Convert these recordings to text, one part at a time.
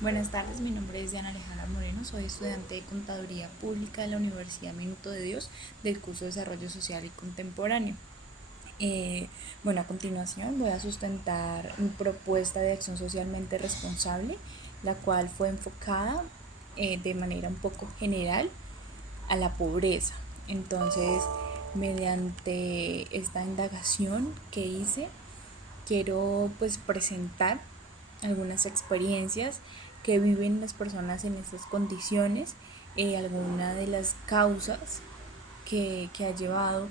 Buenas tardes, mi nombre es Diana Alejandra Moreno, soy estudiante de Contaduría Pública de la Universidad Minuto de Dios del curso de Desarrollo Social y Contemporáneo. Eh, a continuación voy a sustentar mi propuesta de acción socialmente responsable, la cual fue enfocada de manera un poco general a la pobreza. Entonces, mediante esta indagación que hice, quiero pues presentar algunas experiencias que viven las personas en estas condiciones, alguna de las causas que ha llevado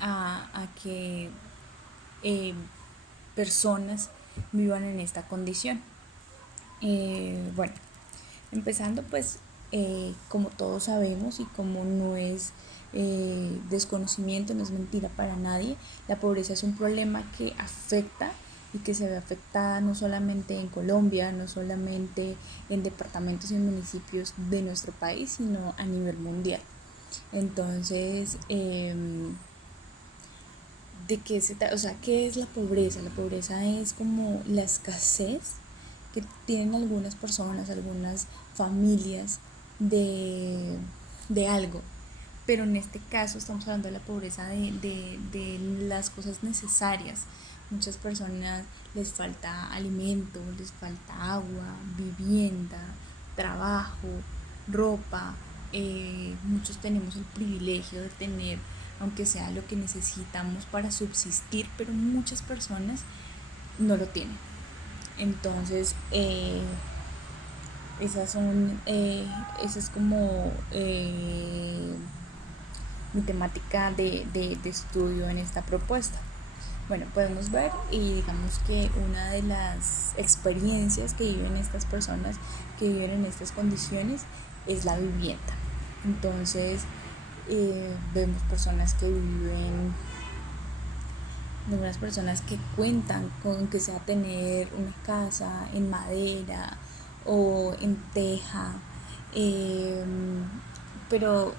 a que personas vivan en esta condición. Bueno, empezando pues, como todos sabemos y como no es desconocimiento, no es mentira para nadie, la pobreza es un problema que afecta y que se ve afectada no solamente en Colombia, no solamente en departamentos y en municipios de nuestro país, sino a nivel mundial. Entonces, ¿de qué se trata? O sea, ¿qué es la pobreza? La pobreza es como la escasez que tienen algunas personas, algunas familias de algo. Pero en este caso estamos hablando de la pobreza de las cosas necesarias. Muchas personas les falta alimento, les falta agua, vivienda, trabajo, ropa. Muchos tenemos el privilegio de tener, aunque sea lo que necesitamos para subsistir, pero muchas personas no lo tienen. Entonces, esa es como mi temática de estudio en esta propuesta. Bueno, podemos ver y digamos que una de las experiencias que viven estas personas que viven en estas condiciones es la vivienda. Entonces, vemos personas que viven, algunas personas que cuentan con que sea tener una casa en madera o en teja, eh, pero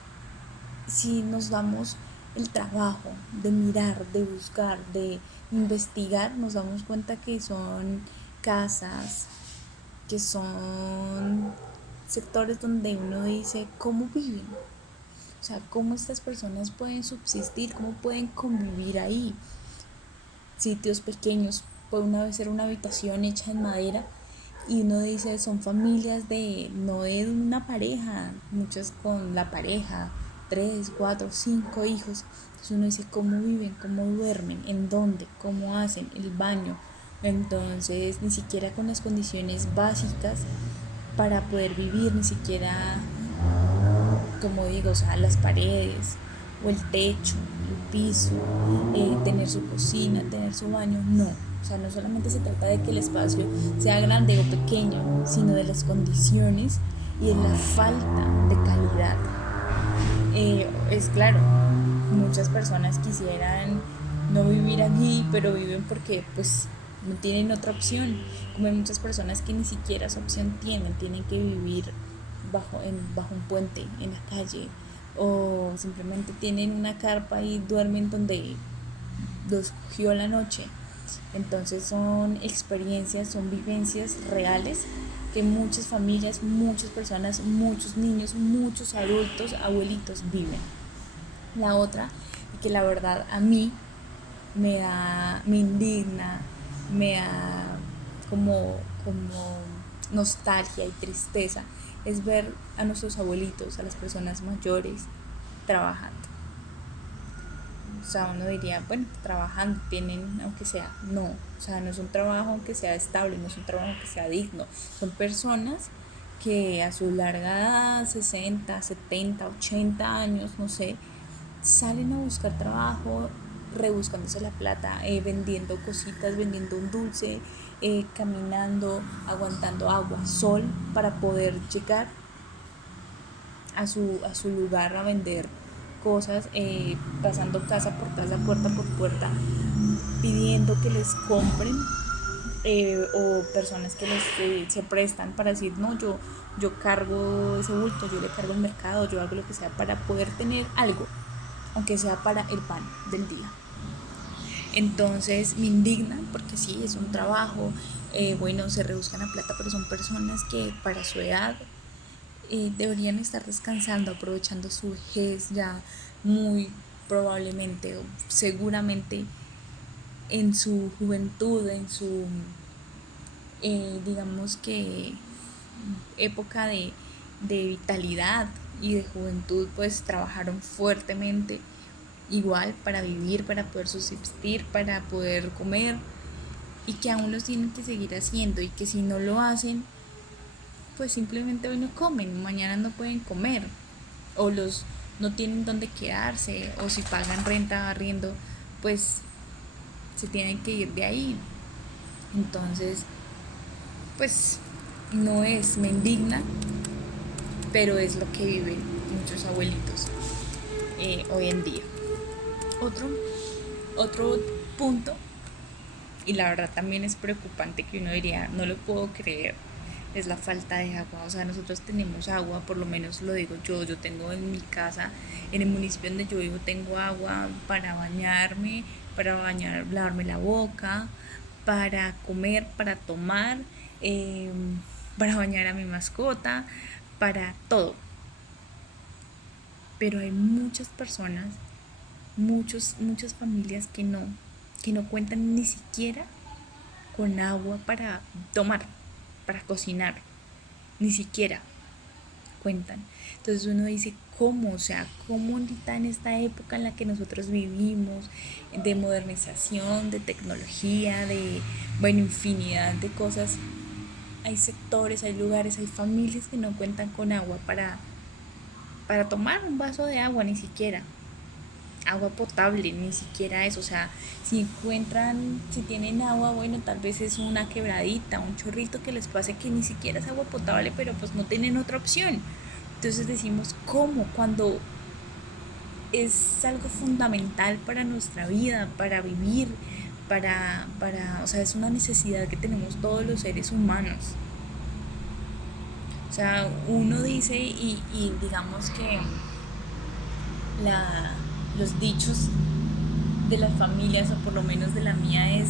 si nos damos el trabajo de mirar, de buscar, de investigar, nos damos cuenta que son casas, que son sectores donde uno dice cómo viven, o sea, cómo estas personas pueden subsistir, cómo pueden convivir ahí. Sitios pequeños, puede una vez ser una habitación hecha en madera y uno dice son familias de no de una pareja, muchas con la pareja, 3, 4, 5 hijos. Entonces uno dice cómo viven, cómo duermen, en dónde, cómo hacen el baño. Entonces ni siquiera con las condiciones básicas para poder vivir, ni siquiera, como digo, o sea, las paredes o el techo, el piso, tener su cocina, tener su baño, no. O sea, no solamente se trata de que el espacio sea grande o pequeño, sino de las condiciones y de la falta de calidad. Es claro, muchas personas quisieran no vivir allí, pero viven porque pues no tienen otra opción. Como hay muchas personas que ni siquiera esa opción tienen que vivir bajo un puente, en la calle, o simplemente tienen una carpa y duermen donde los cogió la noche. Entonces son experiencias, son vivencias reales que muchas familias, muchas personas, muchos niños, muchos adultos, abuelitos viven. La otra, que la verdad a mí me indigna, me da como nostalgia y tristeza, es ver a nuestros abuelitos, a las personas mayores trabajando. O sea, uno diría, bueno, trabajando, tienen, aunque sea, no, o sea, no es un trabajo aunque sea estable, no es un trabajo que sea digno, son personas que a su larga edad, 60, 70, 80 años, no sé, salen a buscar trabajo, rebuscándose la plata, vendiendo cositas, vendiendo un dulce, caminando, aguantando agua, sol, para poder llegar a su lugar a vender cosas, pasando casa por casa, puerta por puerta, pidiendo que les compren, o personas que se prestan para decir, no, yo cargo ese bulto, yo le cargo el mercado, yo hago lo que sea para poder tener algo, aunque sea para el pan del día. Entonces me indigna porque sí, es un trabajo, bueno, se rebuscan a plata, pero son personas que para su edad deberían estar descansando, aprovechando su vejez ya muy probablemente o seguramente en su juventud, en su, digamos que, época de vitalidad y de juventud, pues trabajaron fuertemente igual para vivir, para poder subsistir, para poder comer y que aún los tienen que seguir haciendo y que si no lo hacen, pues simplemente hoy no comen, mañana no pueden comer o los no tienen dónde quedarse o si pagan renta arriendo, pues se tienen que ir de ahí. Entonces, pues no es, me indigna, pero es lo que viven muchos abuelitos hoy en día. Otro, otro punto, y la verdad también es preocupante que uno diría, no lo puedo creer, es la falta de agua. O sea, nosotros tenemos agua, por lo menos lo digo yo tengo en mi casa, en el municipio donde yo vivo, tengo agua para bañarme, lavarme la boca, para comer, para tomar, eh, para bañar a mi mascota, para todo. Pero hay muchas personas, muchas familias que no cuentan ni siquiera con agua para tomar, para cocinar, ni siquiera cuentan. Entonces uno dice, ¿cómo? O sea, ¿cómo ahorita en esta época en la que nosotros vivimos, de modernización, de tecnología, de, bueno, infinidad de cosas, hay sectores, hay lugares, hay familias que no cuentan con agua para tomar un vaso de agua, ni siquiera? Agua potable, ni siquiera eso, o sea, si encuentran, si tienen agua, bueno, tal vez es una quebradita, un chorrito que les pase que ni siquiera es agua potable, pero pues no tienen otra opción. Entonces decimos, ¿cómo? Cuando es algo fundamental para nuestra vida, para vivir, o sea, es una necesidad que tenemos todos los seres humanos. O sea, uno dice y digamos que la, los dichos de las familias, o por lo menos de la mía, es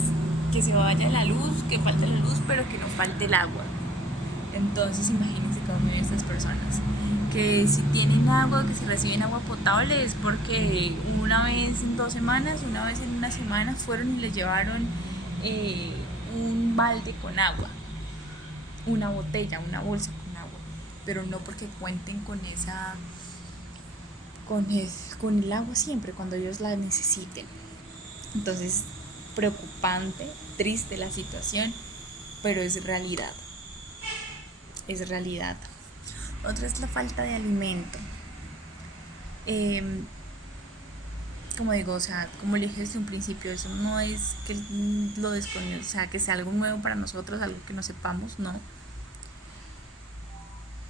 que se vaya la luz, que falte la luz, pero que no falte el agua. Entonces imagínense cómo viven estas personas. Que si tienen agua, que si reciben agua potable es porque una vez en 2 semanas, una vez en una semana fueron y les llevaron eh, un balde con agua, una botella, una bolsa con agua, pero no porque cuenten con el agua siempre cuando ellos la necesiten. Entonces, preocupante, triste la situación, pero es realidad. Es realidad. Otra es la falta de alimento. Eh, Como digo, o sea, como le dije desde un principio, eso no es que lo desconozca, o sea, que sea algo nuevo para nosotros, algo que no sepamos, no.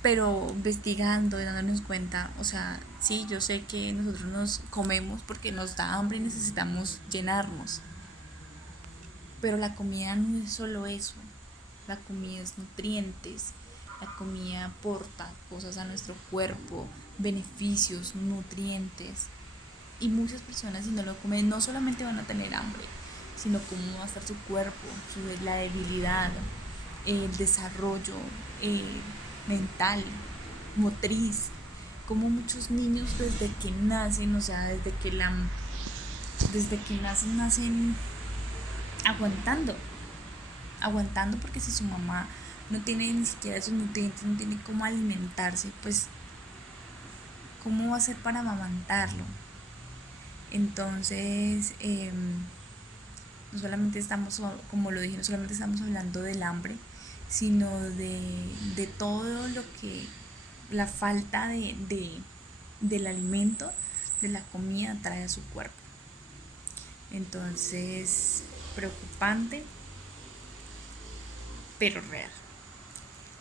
Pero investigando y dándonos cuenta, o sea, sí, yo sé que nosotros nos comemos porque nos da hambre y necesitamos llenarnos, pero la comida no es solo eso, la comida es nutrientes, la comida aporta cosas a nuestro cuerpo, beneficios, nutrientes. Y muchas personas si no lo comen no solamente van a tener hambre, sino cómo va a estar su cuerpo, la debilidad, el desarrollo eh, mental, motriz, como muchos niños desde que nacen, o sea, desde que nacen aguantando, aguantando porque si su mamá no tiene ni siquiera esos nutrientes, no tiene cómo alimentarse, pues cómo va a ser para amamantarlo. Entonces, no solamente estamos, como lo dije, no solamente estamos hablando del hambre, sino de todo lo que la falta del alimento, de la comida trae a su cuerpo. Entonces, preocupante, pero real.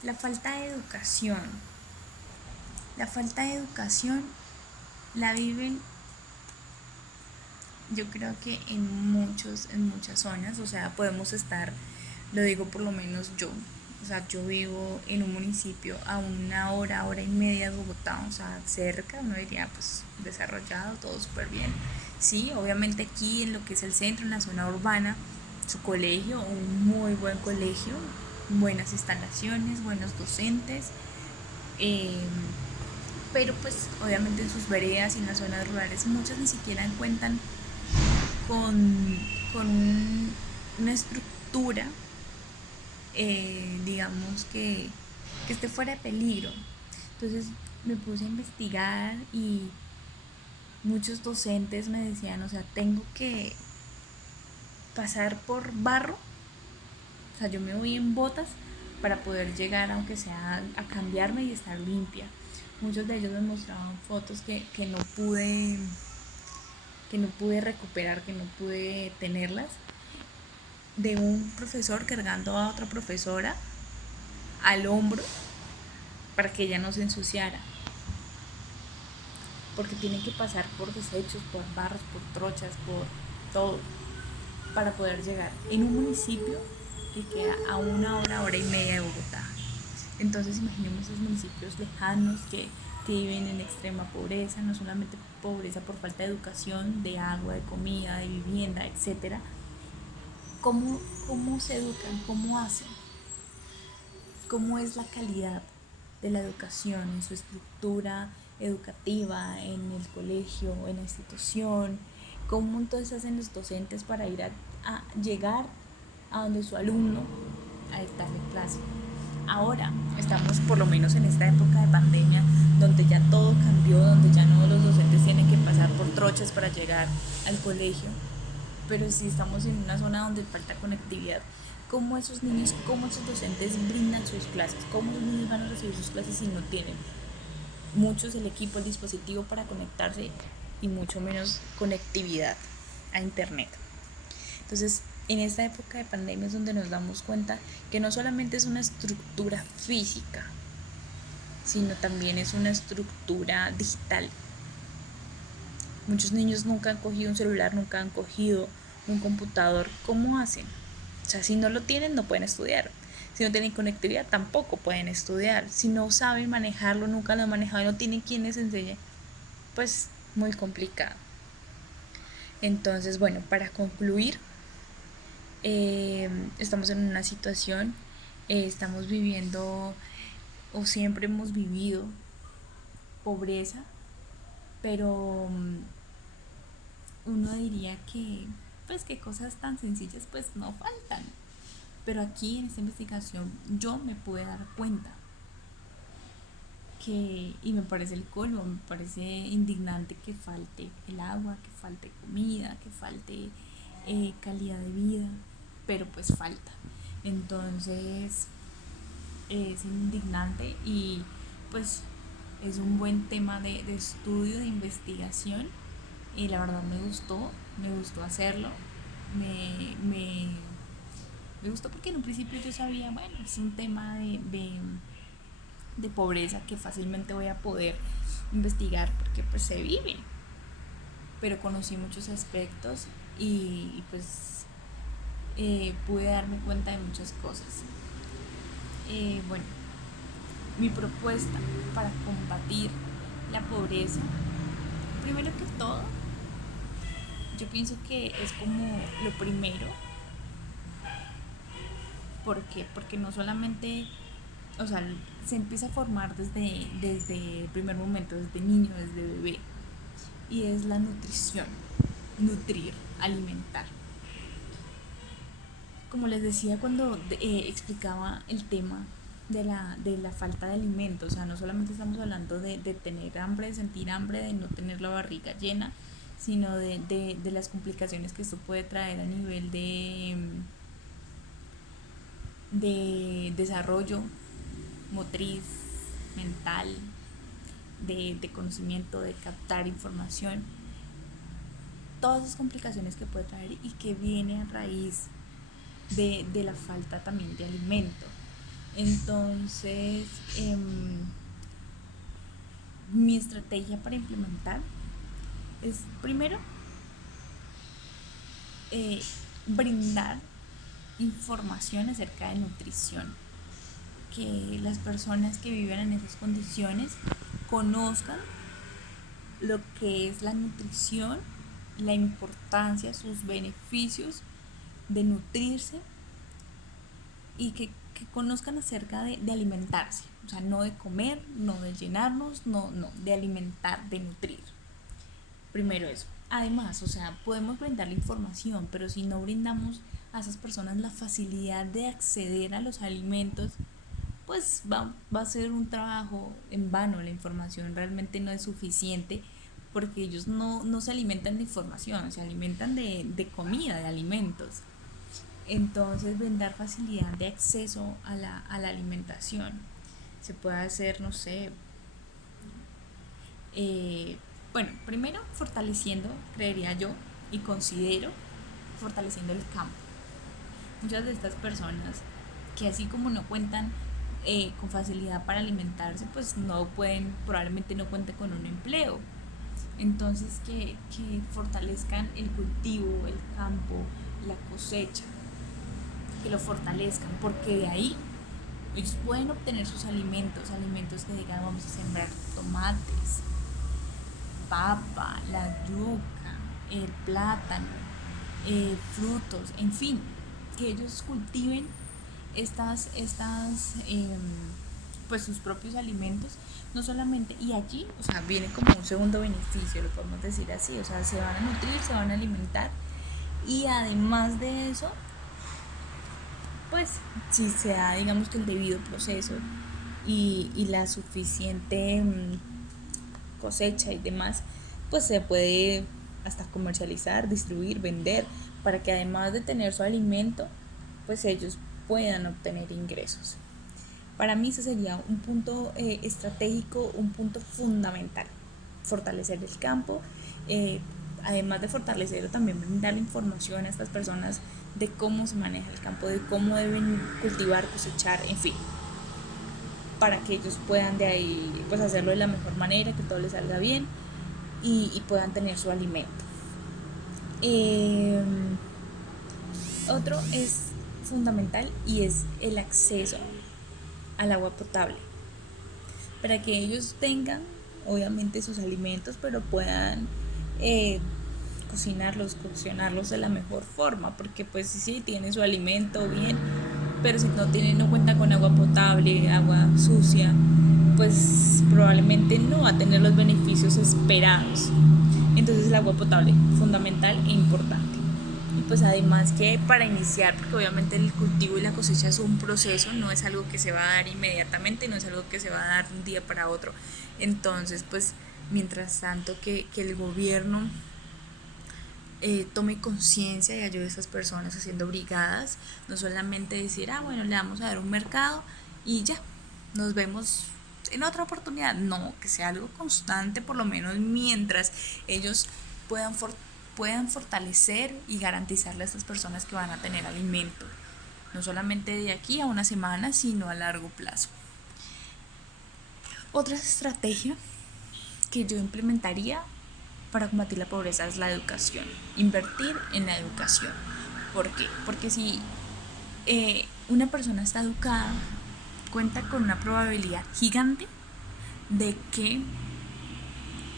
La falta de educación. La falta de educación la viven, yo creo que en muchas zonas, o sea, podemos estar, lo digo por lo menos yo, o sea, yo vivo en un municipio a 1 hora, 1 hora y media de Bogotá, o sea, cerca, uno diría, pues, desarrollado, todo súper bien. Sí, obviamente aquí en lo que es el centro, en la zona urbana, su colegio, un muy buen colegio, buenas instalaciones, buenos docentes, eh, pero pues obviamente en sus veredas y en las zonas rurales muchas ni siquiera cuentan con, con una estructura, digamos que esté fuera de peligro. Entonces me puse a investigar y muchos docentes me decían, o sea, tengo que pasar por barro, o sea, yo me voy en botas para poder llegar, aunque sea a cambiarme y estar limpia. Muchos de ellos me mostraban fotos que no pude recuperar, que no pude tenerlas, de un profesor cargando a otra profesora al hombro para que ella no se ensuciara, porque tienen que pasar por desechos, por barros, por trochas, por todo, para poder llegar en un municipio que queda a 1 hora, 1 hora y media de Bogotá. Entonces imaginemos esos municipios lejanos que viven en extrema pobreza, no solamente pobreza por falta de educación, de agua, de comida, de vivienda, etcétera. ¿Cómo se educan? ¿Cómo hacen? ¿Cómo es la calidad de la educación en su estructura educativa, en el colegio, en la institución? ¿Cómo entonces hacen los docentes para ir a llegar a donde su alumno a dictarle clase? Ahora estamos por lo menos en esta época de pandemia donde ya todo cambió, donde ya no los docentes tienen que pasar por trochas para llegar al colegio, pero sí estamos en una zona donde falta conectividad. ¿Cómo esos niños, cómo esos docentes brindan sus clases? ¿Cómo esos niños van a recibir sus clases si no tienen muchos el equipo, el dispositivo para conectarse y mucho menos conectividad a internet? Entonces, en esta época de pandemia es donde nos damos cuenta que no solamente es una estructura física, sino también es una estructura digital. Muchos niños nunca han cogido un celular, nunca han cogido un computador. ¿Cómo hacen? O sea, si no lo tienen, no pueden estudiar. Si no tienen conectividad, tampoco pueden estudiar. Si no saben manejarlo, nunca lo han manejado, no tienen quien les enseñe, pues muy complicado. Entonces, bueno, para concluir, estamos en una situación, estamos viviendo o siempre hemos vivido pobreza, pero uno diría que pues que cosas tan sencillas pues no faltan. Pero aquí en esta investigación yo me pude dar cuenta que, y me parece el colmo, me parece indignante que falte el agua, que falte comida, que falte calidad de vida, pero pues falta. Entonces es indignante y pues es un buen tema de estudio, de investigación, y la verdad me gustó hacerlo, me, me, me gustó porque en un principio yo sabía, bueno, es un tema de pobreza que fácilmente voy a poder investigar porque pues se vive, pero conocí muchos aspectos y pues pude darme cuenta de muchas cosas. Bueno, mi propuesta para combatir la pobreza, primero que todo, yo pienso que es como lo primero. ¿Por qué? Porque no solamente, o sea, se empieza a formar desde el primer momento, desde niño, desde bebé, y es la nutrición, nutrir, alimentar. Como les decía cuando explicaba el tema de la falta de alimentos, o sea, no solamente estamos hablando de tener hambre, de sentir hambre, de no tener la barriga llena, sino de las complicaciones que esto puede traer a nivel de desarrollo motriz, mental, de conocimiento, de captar información, todas esas complicaciones que puede traer y que viene a raíz de la falta también de alimento. Entonces, mi estrategia para implementar es primero brindar información acerca de nutrición, que las personas que viven en esas condiciones conozcan lo que es la nutrición, la importancia, sus beneficios de nutrirse y que conozcan acerca de alimentarse, o sea, no de comer, no de llenarnos, no, de alimentar, de nutrir. Primero eso. Además, o sea, podemos brindar la información, pero si no brindamos a esas personas la facilidad de acceder a los alimentos, pues va a ser un trabajo en vano. La información realmente no es suficiente porque ellos no se alimentan de información, se alimentan de comida, de alimentos. Entonces, brindar facilidad de acceso a la alimentación. Se puede hacer, no sé, bueno, primero fortaleciendo, creería yo, y considero fortaleciendo el campo. Muchas de estas personas que así como no cuentan con facilidad para alimentarse, pues no pueden, probablemente no cuenten con un empleo. Entonces que fortalezcan el cultivo, el campo, la cosecha, que lo fortalezcan, porque de ahí ellos pueden obtener sus alimentos, alimentos que digan vamos a sembrar tomates, papa, la yuca, el plátano, frutos, en fin, que ellos cultiven pues sus propios alimentos, no solamente, y allí, o sea, viene como un segundo beneficio, lo podemos decir así, o sea, se van a nutrir, se van a alimentar, y además de eso, pues, si se da, digamos que el debido proceso y la suficiente cosecha y demás, pues se puede hasta comercializar, distribuir, vender, para que además de tener su alimento, pues ellos puedan obtener ingresos. Para mí ese sería un punto estratégico, un punto fundamental, fortalecer el campo, además de fortalecerlo, también brindar información a estas personas de cómo se maneja el campo, de cómo deben cultivar, cosechar, en fin, para que ellos puedan de ahí pues hacerlo de la mejor manera, que todo les salga bien y puedan tener su alimento. Otro es fundamental y es el acceso al agua potable, para que ellos tengan obviamente sus alimentos, pero puedan cocinarlos, coccionarlos de la mejor forma, porque pues sí, tienen su alimento bien, pero si no cuenta con agua potable, agua sucia, pues probablemente no va a tener los beneficios esperados. Entonces el agua potable, fundamental e importante. Y pues además que para iniciar, porque obviamente el cultivo y la cosecha es un proceso, no es algo que se va a dar inmediatamente, no es algo que se va a dar de un día para otro. Entonces pues mientras tanto que el gobierno tome conciencia y ayude a esas personas haciendo brigadas, no solamente decir, bueno, le vamos a dar un mercado y ya, nos vemos en otra oportunidad. No, que sea algo constante, por lo menos mientras ellos puedan fortalecer y garantizarle a estas personas que van a tener alimento, no solamente de aquí a una semana, sino a largo plazo. Otra estrategia que yo implementaría para combatir la pobreza es la educación, invertir en la educación. ¿Por qué? Porque si una persona está educada, cuenta con una probabilidad gigante de que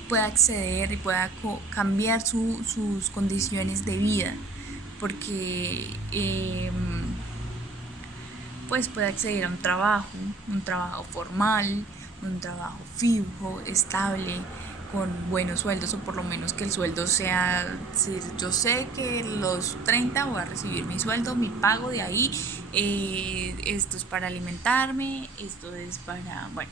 pueda acceder y pueda cambiar sus condiciones de vida, porque pues puede acceder a un trabajo formal, un trabajo fijo, estable, con buenos sueldos, o por lo menos que el sueldo sea, si yo sé que los 30 voy a recibir mi sueldo, mi pago de ahí, esto es para alimentarme, esto es para, bueno,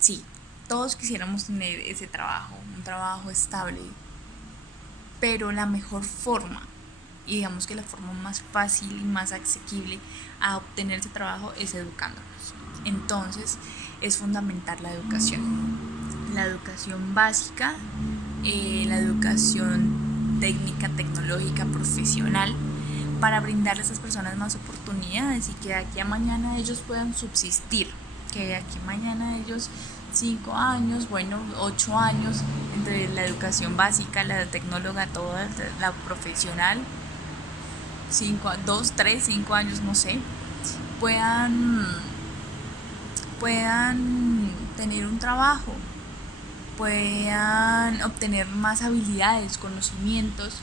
sí, todos quisiéramos tener ese trabajo, un trabajo estable, pero la mejor forma, y digamos que la forma más fácil y más asequible a obtener ese trabajo es educándonos. Entonces es fundamental la educación básica, la educación técnica, tecnológica, profesional, para brindarle a esas personas más oportunidades y que de aquí a mañana ellos puedan subsistir, que de aquí a mañana ellos 5 años, 8 años, entre la educación básica, la tecnóloga, toda la profesional, 2, 3, 5 años, no sé, puedan tener un trabajo, puedan obtener más habilidades, conocimientos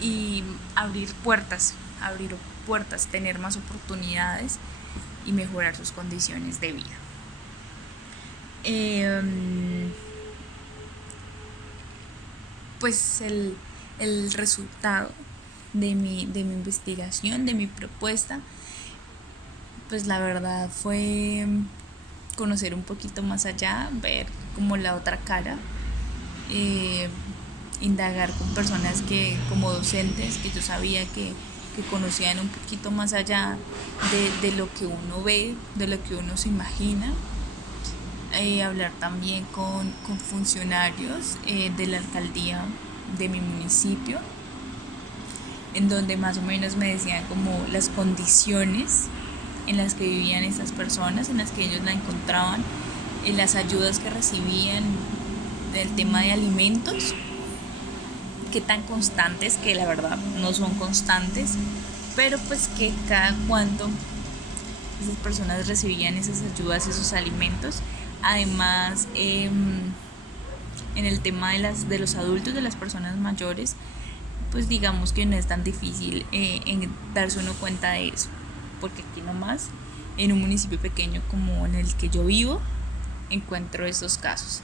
y abrir puertas abrir puertas, tener más oportunidades y mejorar sus condiciones de vida. Pues el resultado de mi investigación, de mi propuesta, pues la verdad fue conocer un poquito más allá, ver como la otra cara, indagar con personas que, como docentes, que yo sabía que conocían un poquito más allá de lo que uno ve, de lo que uno se imagina. Hablar también con funcionarios de la alcaldía de mi municipio, en donde más o menos me decían como las condiciones en las que vivían estas personas, en las que ellos la encontraban, en las ayudas que recibían del tema de alimentos, que tan constantes, que la verdad no son constantes, pero pues que cada cuánto esas personas recibían esas ayudas, esos alimentos. Además, en el tema de los adultos, de las personas mayores, pues digamos que no es tan difícil en darse uno cuenta de eso, porque aquí nomás, en un municipio pequeño como en el que yo vivo, encuentro estos casos.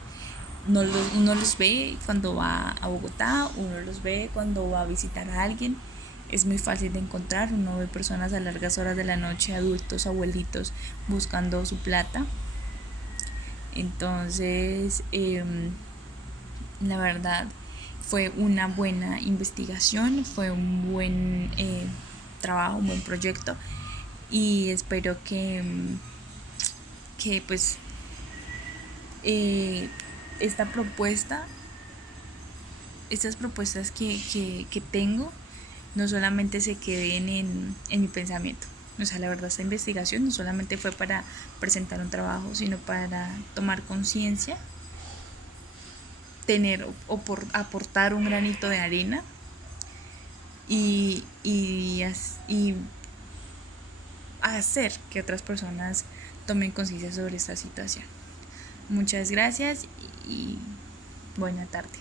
Uno los ve cuando va a Bogotá, uno los ve cuando va a visitar a alguien. Es muy fácil de encontrar, uno ve personas a largas horas de la noche, adultos, abuelitos, buscando su plata. Entonces, la verdad, fue una buena investigación, fue un buen trabajo, un buen proyecto, y espero que pues esta propuesta, estas propuestas que tengo no solamente se queden en mi pensamiento. O sea, la verdad, esta investigación no solamente fue para presentar un trabajo, sino para tomar conciencia, tener o por aportar un granito de arena y hacer que otras personas tomen conciencia sobre esta situación. Muchas gracias y buena tarde.